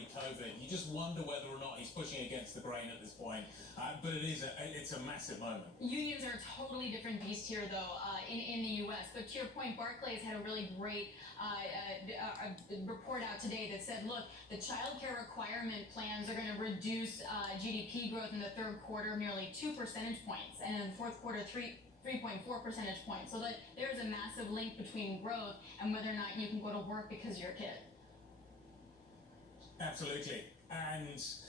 pre-COVID. You just wonder whether or not he's pushing against the grain at this point. But it's a massive moment. Unions are a totally different beast here, though, in the U.S. But to your point, Barclays had a really great report out today that said, look, the child care requirement plans are going to reduce GDP growth in the third quarter nearly 2 percentage points, and in the fourth quarter, 3.4 percentage points. So that there's a massive link between growth and whether or not you can go to work because of your kid. Absolutely. And it's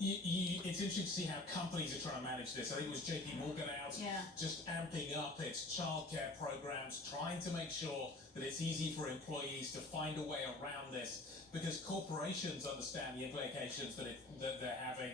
interesting to see how companies are trying to manage this. I think it was JP Morgan out, just amping up its childcare programs, trying to make sure that it's easy for employees to find a way around this, because corporations understand the implications that they're having.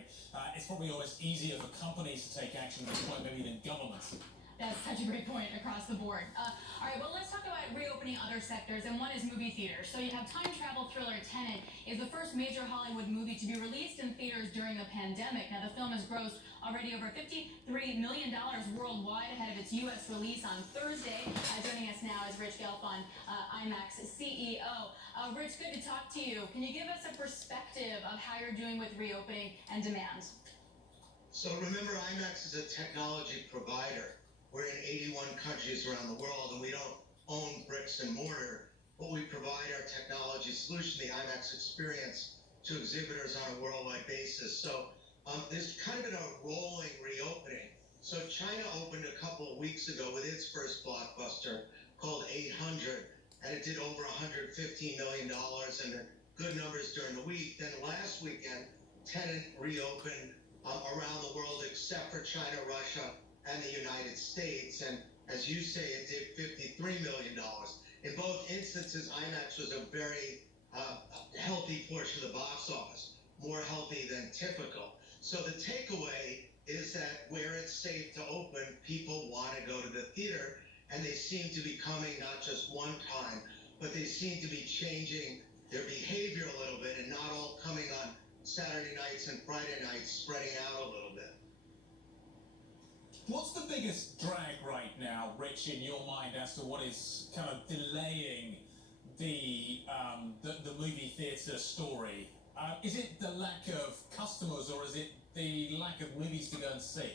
It's probably almost easier for companies to take action at this point maybe than governments. That's such a great point across the board. All right, well, let's talk about reopening other sectors, and one is movie theaters. So you have time travel thriller Tenet is the first major Hollywood movie to be released in theaters during the pandemic. Now, the film has grossed already over $53 million worldwide ahead of its U.S. release on Thursday. Joining us now is Rich Gelfond, IMAX CEO. Rich, good to talk to you. Can you give us a perspective of how you're doing with reopening and demand? So remember, IMAX is a technology provider. We're in 81 countries around the world, and we don't own bricks and mortar, but we provide our technology solution, the IMAX experience, to exhibitors on a worldwide basis. So there's kind of been a rolling reopening. So China opened a couple of weeks ago with its first blockbuster called 800, and it did over $115 million, and good numbers during the week. Then last weekend, Tenet reopened around the world except for China, Russia, and the United States, and as you say, it did $53 million. In both instances, IMAX was a very healthy portion of the box office, more healthy than typical. So the takeaway is that where it's safe to open, people want to go to the theater, and they seem to be coming not just one time, but they seem to be changing their behavior a little bit and not all coming on Saturday nights and Friday nights, spreading out a little bit. What's the biggest drag right now, Rich, in your mind as to what is kind of delaying the movie theatre story? Is it the lack of customers, or is it the lack of movies to go and see?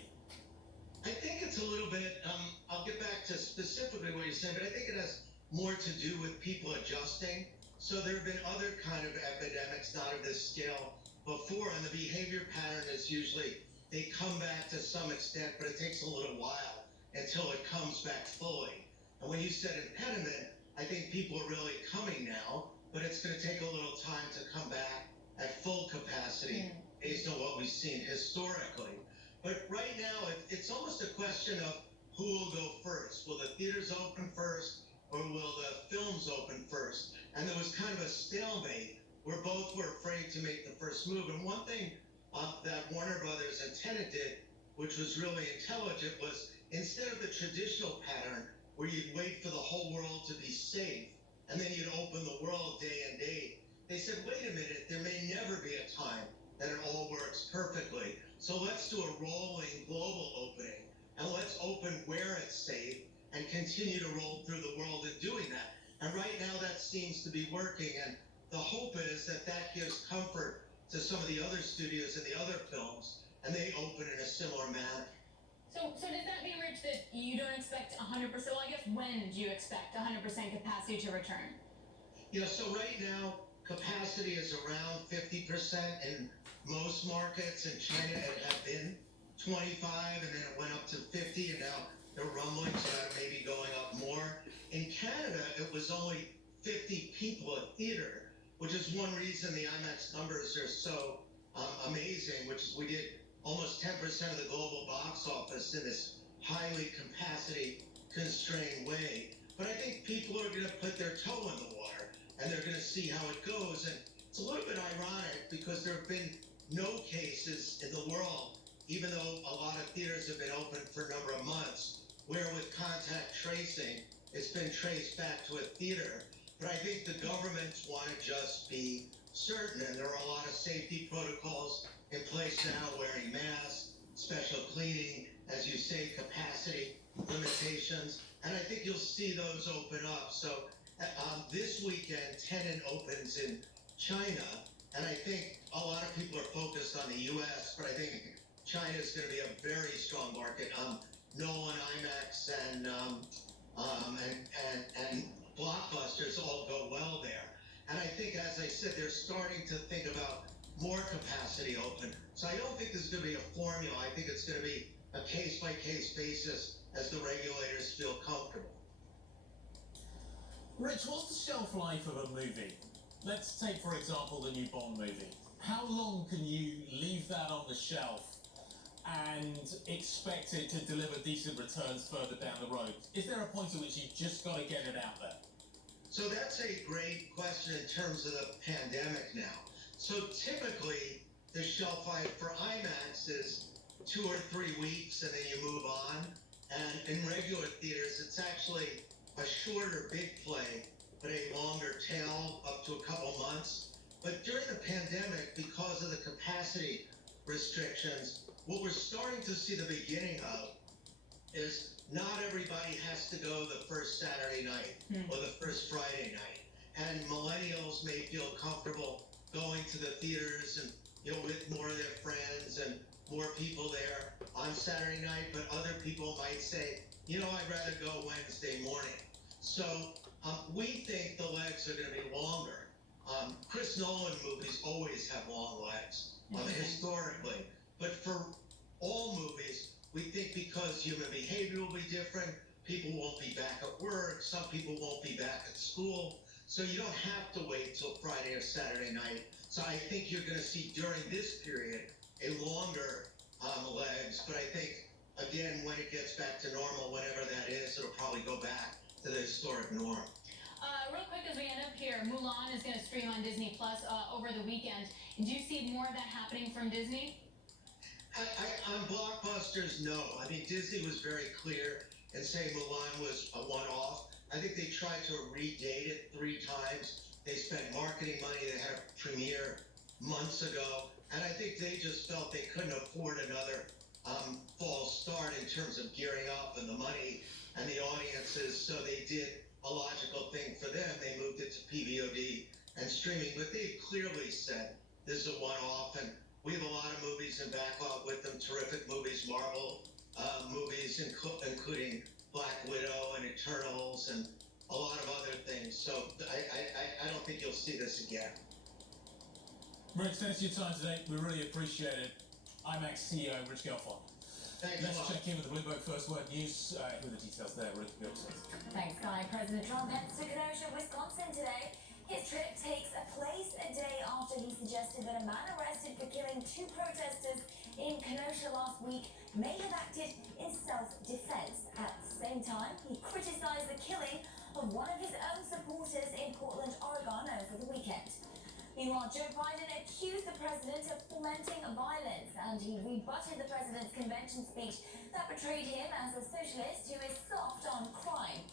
I think it's a little bit, I'll get back to specifically what you're saying, but I think it has more to do with people adjusting. So there have been other kind of epidemics, not of this scale, before, and the behavior pattern is usually they come back to some extent, but it takes a little while until it comes back fully. And when you said impediment, I think people are really coming now, but it's going to take a little time to come back at full capacity based on what we've seen historically. But right now, it's almost a question of who will go first. Will the theaters open first, or will the films open first? And there was kind of a stalemate where both were afraid to make the first move. And one thing that Warner Brothers and Tenet did, which was really intelligent, was instead of the traditional pattern where you'd wait for the whole world to be safe and then you'd open the world day and date, they said, wait a minute, there may never be a time that it all works perfectly. So let's do a rolling global opening, and let's open where it's safe and continue to roll through the world in doing that. And right now that seems to be working, and the hope is that that gives comfort to some of the other studios and the other films, and they open in a similar manner. So does that mean, Rich, that you don't expect 100%? Well, I guess when do you expect 100% capacity to return? Yeah, so right now, capacity is around 50% in most markets. In China, it had been 25, and then it went up to 50, and now they're rumbling about it maybe going up more. In Canada, it was only 50 people a theater, which is one reason the IMAX numbers are so amazing, which is we did almost 10% of the global box office in this highly capacity-constrained way. But I think people are going to put their toe in the water, and they're going to see how it goes. And it's a little bit ironic because there have been no cases in the world, even though a lot of theaters have been open for a number of months, where with contact tracing, it's been traced back to a theater. But I think the governments want to just be certain, and there are a lot of safety protocols in place now, wearing masks, special cleaning, as you say, capacity limitations, and I think you'll see those open up. So this weekend, Tenet opens in China, And I think a lot of people are focused on the U.S., but I think China is going to be a very strong market. Nolan, IMAX, and Blockbusters all go well there. And I think, as I said, they're starting to think about more capacity open. So I don't think there's going to be a formula. I think it's going to be a case-by-case basis as the regulators feel comfortable. Rich, what's the shelf life of a movie? Let's take, for example, the new Bond movie. How long can you leave that on the shelf and expect it to deliver decent returns further down the road? Is there a point at which you've just got to get it out there? So that's a great question in terms of the pandemic now. So typically, the shelf life for IMAX is 2 or 3 weeks, and then you move on. And in regular theaters, it's actually a shorter big play, but a longer tail up to a couple months. But during the pandemic, because of the capacity restrictions, what we're starting to see the beginning of is not everybody has to go the first Saturday night or the first Friday night. And millennials may feel comfortable going to the theaters and, with more of their friends and more people there on Saturday night, but other people might say, I'd rather go Wednesday morning. So we think the legs are going to be longer. Chris Nolan movies always have long legs, historically. But for all movies, we think because human behavior will be different, people won't be back at work, some people won't be back at school. So you don't have to wait till Friday or Saturday night. So I think you're going to see during this period a longer legs. But I think, again, when it gets back to normal, whatever that is, it'll probably go back to the historic norm. Real quick, as we end up here, Mulan is going to stream on Disney Plus over the weekend. Do you see more of that happening from Disney? On Blockbusters, no. I mean, Disney was very clear in saying Mulan was a one-off. I think they tried to redate it 3 times. They spent marketing money. They had a premiere months ago. And I think they just felt they couldn't afford another false start in terms of gearing up and the money and the audiences. So they did a logical thing for them. They moved it to PVOD and streaming. But they clearly said this is a one-off. And we have a lot of movies in backlog with them, terrific movies, Marvel movies, including Black Widow and Eternals and a lot of other things. So I don't think you'll see this again. Rich, thanks for your time today. We really appreciate it. IMAX CEO Rich Gelfond. Thanks Let's a lot. check in with the Bloomberg First Word News. Here are the details there. Rick Gilson. Thanks, Guy. President Trump heads to Kenosha, Wisconsin today. His trip takes place a day after he suggested that a man arrested for killing 2 protesters in Kenosha last week may have acted in self-defense. At the same time, he criticized the killing of one of his own supporters in Portland, Oregon over the weekend. Meanwhile, Joe Biden accused the president of fomenting violence, and he rebutted the president's convention speech that portrayed him as a socialist who is soft on crime.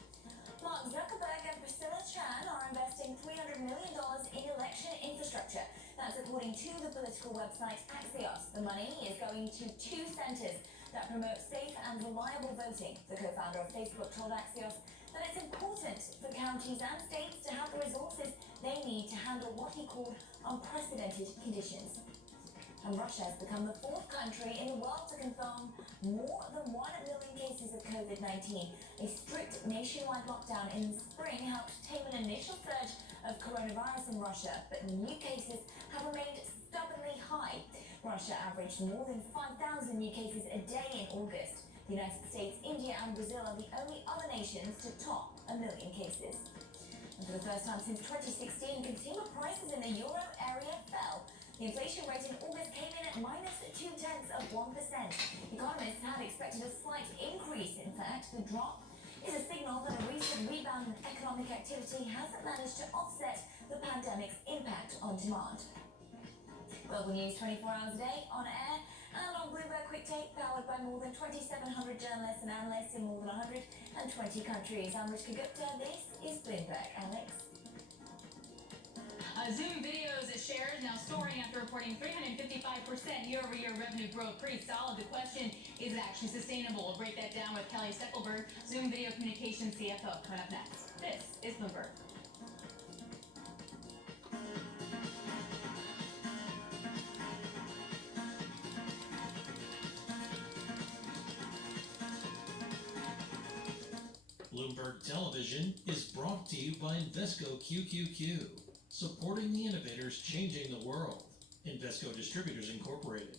Mark Zuckerberg and Priscilla Chan are investing $300 million in election infrastructure. That's according to the political website Axios. The money is going to 2 centers that promote safe and reliable voting. The co-founder of Facebook told Axios that it's important for counties and states to have the resources they need to handle what he called unprecedented conditions. And Russia has become the 4th country in the world to confirm more than 1 million cases of COVID-19. A strict nationwide lockdown in the spring helped tame an initial surge of coronavirus in Russia, but new cases have remained stubbornly high. Russia averaged more than 5,000 new cases a day in August. The United States, India and Brazil are the only other nations to top 1 million cases. And for the first time since 2016, consumer prices in the euro area fell. The inflation rate in August came in at -0.2%. Economists had expected a slight increase. In fact, the drop is a signal that a recent rebound in economic activity hasn't managed to offset the pandemic's impact on demand. Global News 24 hours a day, on air and on Bloomberg Quick Take, powered by more than 2,700 journalists and analysts in more than 120 countries. I'm Rishka Gupta. This is Bloomberg. Alex. Zoom videos shares now soaring after reporting 355% year-over-year revenue growth. Pretty solid. The question, is it actually sustainable? We'll break that down with Kelly Steckelberg, Zoom Video Communications CFO, coming up next. This is Bloomberg. Bloomberg Television is brought to you by Invesco QQQ, supporting the innovators changing the world. Invesco Distributors Incorporated.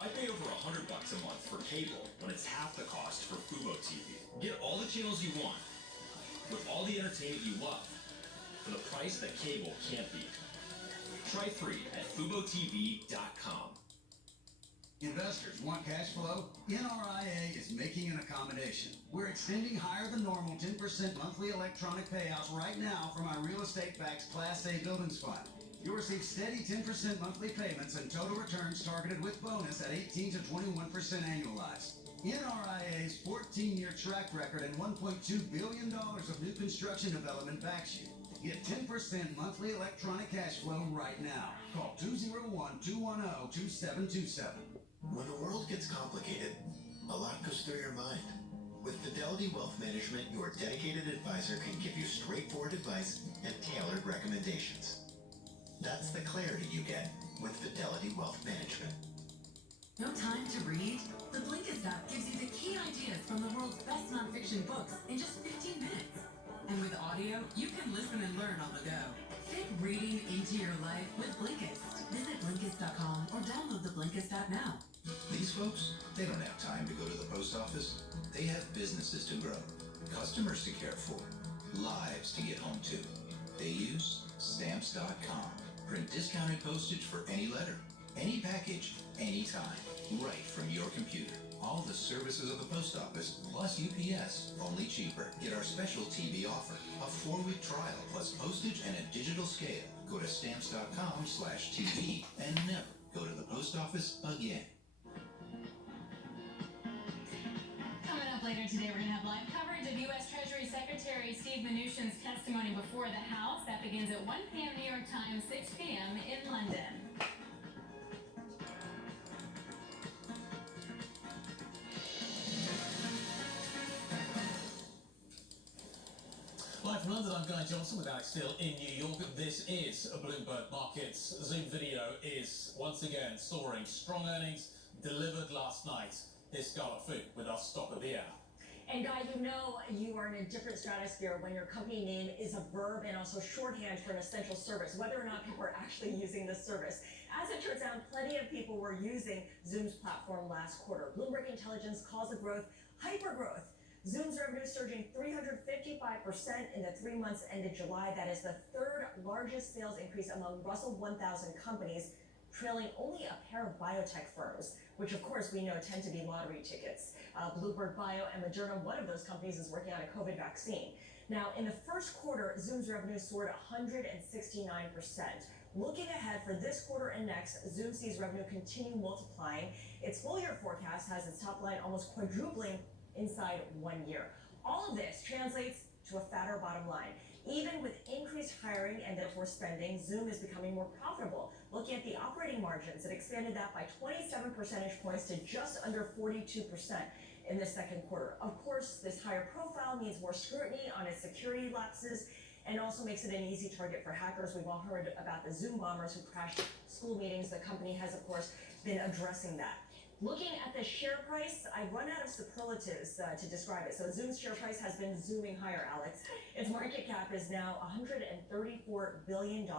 I pay over $100 a month for cable when it's half the cost for Fubo TV. Get all the channels you want with all the entertainment you love for the price that cable can't beat. Try free at FuboTV.com. Investors want cash flow? NRIA is making an accommodation. We're extending higher than normal 10% monthly electronic payouts right now from our real estate-backed Class A Buildings Fund. You'll receive steady 10% monthly payments and total returns targeted with bonus at 18 to 21% annualized. NRIA's 14-year track record and $1.2 billion of new construction development backs you. Get 10% monthly electronic cash flow right now. Call 201-210-2727. When the world gets complicated, a lot goes through your mind. With Fidelity Wealth Management, your dedicated advisor can give you straightforward advice and tailored recommendations. That's the clarity you get with Fidelity Wealth Management. No time to read? The Blinkist app gives you the key ideas from the world's best nonfiction books in just 15 minutes. And with audio, you can listen and learn on the go. Fit reading into your life with Blinkist. Visit Blinkist.com or download the Blinkist app now. These folks, they don't have time to go to the post office. They have businesses to grow, customers to care for, lives to get home to. They use Stamps.com. Print discounted postage for any letter, any package, anytime, right from your computer. All the services of the post office plus UPS, only cheaper. Get our special TV offer, a 4-week trial plus postage and a digital scale. Go to Stamps.com/TV and never go to the post office again. Coming up later today, we're going to have live coverage of U.S. Treasury Secretary Steve Mnuchin's testimony before the House. That begins at 1 p.m. New York time, 6 p.m. in London. Live from London, I'm Guy Johnson with Alex Steele in New York. This is Bloomberg Markets. Zoom Video is once again soaring. Strong earnings delivered last night. Here's Scarlett Fu with our stock of the hour. And Guy, you know you are in a different stratosphere when your company name is a verb and also shorthand for an essential service, whether or not people are actually using this service. As it turns out, plenty of people were using Zoom's platform last quarter. Bloomberg Intelligence calls the growth hypergrowth. Zoom's revenue surging 355% in the 3 months ended July. That is the third largest sales increase among Russell 1000 companies, trailing only a pair of biotech firms, which of course we know tend to be lottery tickets. Bluebird Bio and Moderna, one of those companies, is working on a COVID vaccine. Now, in the first quarter, Zoom's revenue soared 169%. Looking ahead for this quarter and next, Zoom sees revenue continue multiplying. Its full year forecast has its top line almost quadrupling inside 1 year. All of this translates to a fatter bottom line. Even with increased hiring and therefore spending, Zoom is becoming more profitable. Looking at the operating margins, it expanded that by 27 percentage points to just under 42% in the second quarter. Of course, this higher profile means more scrutiny on its security lapses and also makes it an easy target for hackers. We've all heard about the Zoom bombers who crashed school meetings. The company has, of course, been addressing that. Looking at the share price, I run out of superlatives to describe it. So Zoom's share price has been zooming higher, Alex. Its market cap is now $134 billion,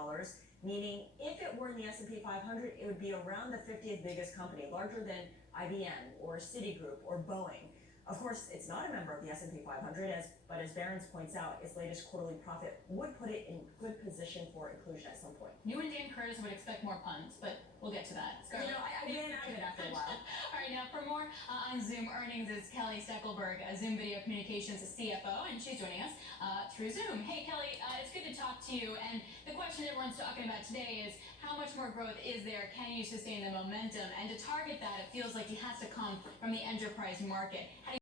meaning if it were in the S&P 500, it would be around the 50th biggest company, larger than IBM or Citigroup or Boeing. Of course, it's not a member of the S&P 500, but as Barron's points out, its latest quarterly profit would put it in good position for inclusion at some point. You and Dan Curtis would expect more puns, but we'll get to that. Scarlett. You know, I ran out of it after a while. All right, now for more on Zoom earnings is Kelly Steckelberg, Zoom Video Communications CFO, and she's joining us through Zoom. Hey, Kelly, it's good to talk to you. And the question everyone's talking about today is how much more growth is there? Can you sustain the momentum? And to target that, it feels like it has to come from the enterprise market. How do you